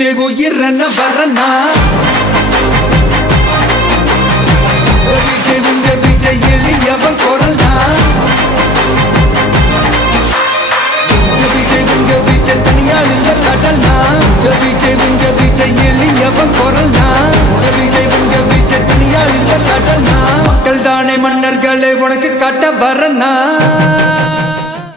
விஜய் உயிரன வரனா விஜய் உங்க விஜய் எளியவன் குரல்னா விஜய் உங்க விஜய் தனியால் இல்ல கடல்னா விஜய் உங்க விஜய் எளியவன் குரல்னா விஜய் உங்க விஜய் தனியால் இல்ல கடல்னா மக்கள் தானே மன்னர்களே உனக்கு காட்ட வரனா